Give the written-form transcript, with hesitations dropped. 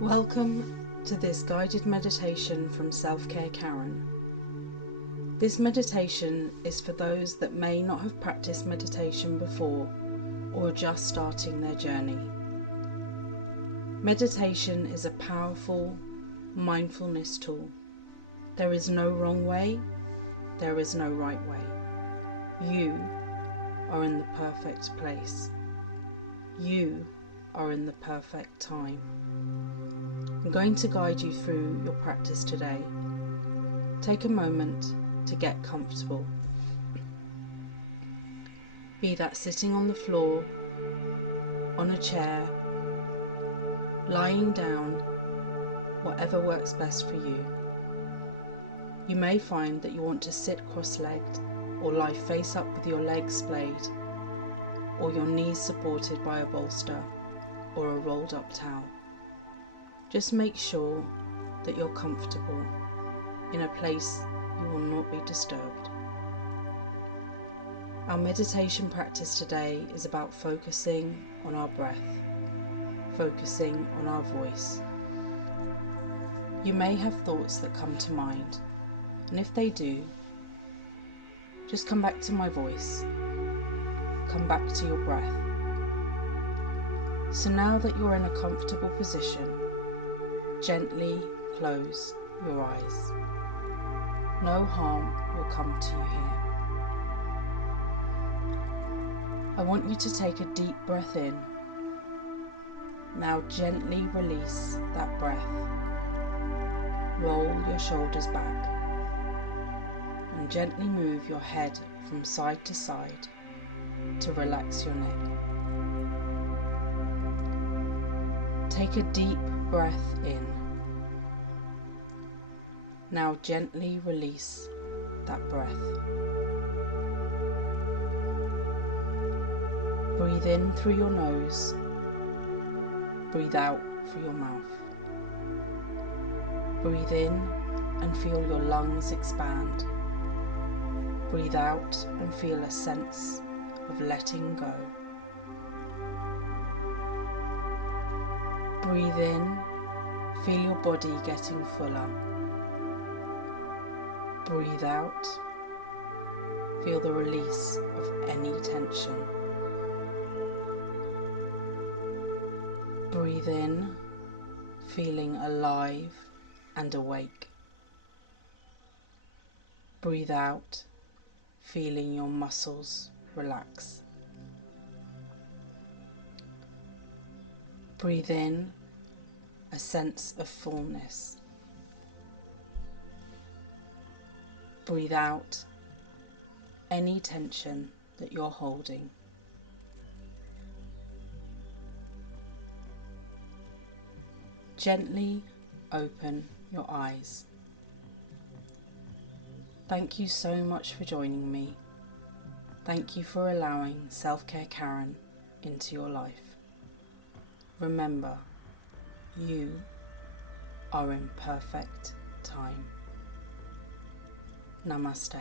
Welcome to this guided meditation from Selfcare Karen. This meditation is for those that may not have practiced meditation before or are just starting their journey. Meditation is a powerful mindfulness tool. There is no wrong way, there is no right way. You are in the perfect place. You are in the perfect time. I'm going to guide you through your practice today. Take a moment to get comfortable. Be that sitting on the floor, on a chair, lying down, whatever works best for you. You may find that you want to sit cross-legged or lie face up with your legs splayed or your knees supported by a bolster or a rolled up towel. Just make sure that you're comfortable in a place you will not be disturbed. Our meditation practice today is about focusing on our breath, focusing on our voice. You may have thoughts that come to mind, and if they do, just come back to my voice, come back to your breath. So now that you're in a comfortable position, gently close your eyes. No harm will come to you here. I want you to take a deep breath in. Now gently release that breath. Roll your shoulders back and gently move your head from side to side to relax your neck. Take a deep breath in. Now gently release that breath. Breathe in through your nose. Breathe out through your mouth. Breathe in and feel your lungs expand. Breathe out and feel a sense of letting go. Breathe in, feel your body getting fuller. Breathe out, feel the release of any tension. Breathe in, feeling alive and awake. Breathe out, feeling your muscles relax. Breathe in a sense of fullness. Breathe out any tension that you're holding. Gently open your eyes. Thank you so much for joining me. Thank you for allowing Selfcare Karen into your life. Remember, you are in perfect time. Namaste.